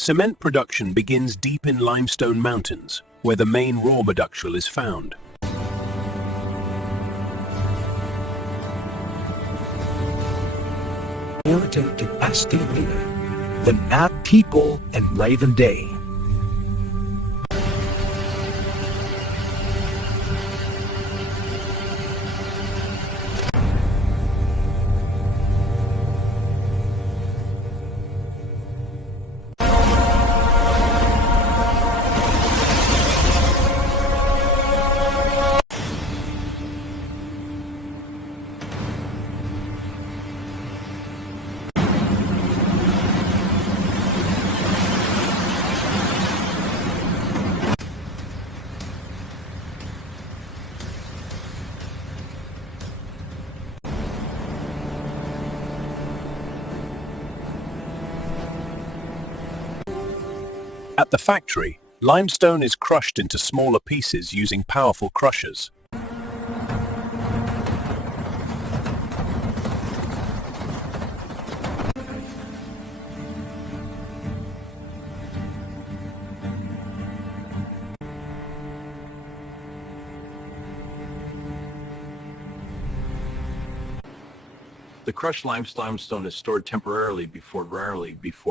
Cement production begins deep in limestone mountains, where the main raw material is found. Narrative capacity leader, the map people and Raven Day. At the factory, limestone is crushed into smaller pieces using powerful crushers. The crushed limestone is stored temporarily before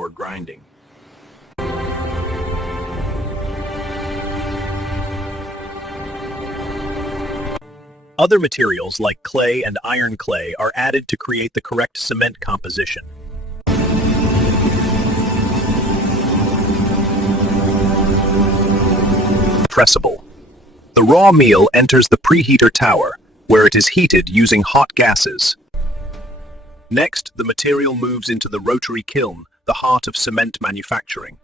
grinding. Other materials like clay and iron clay are added to create the correct cement composition. Pressable. The raw meal enters the preheater tower, where it is heated using hot gases. Next, the material moves into the rotary kiln, the heart of cement manufacturing.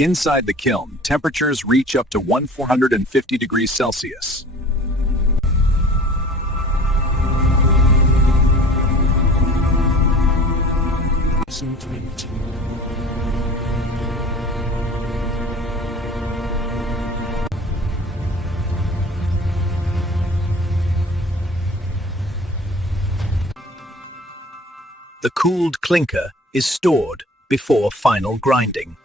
Inside the kiln, temperatures reach up to 1450 degrees Celsius. The cooled clinker is stored before final grinding.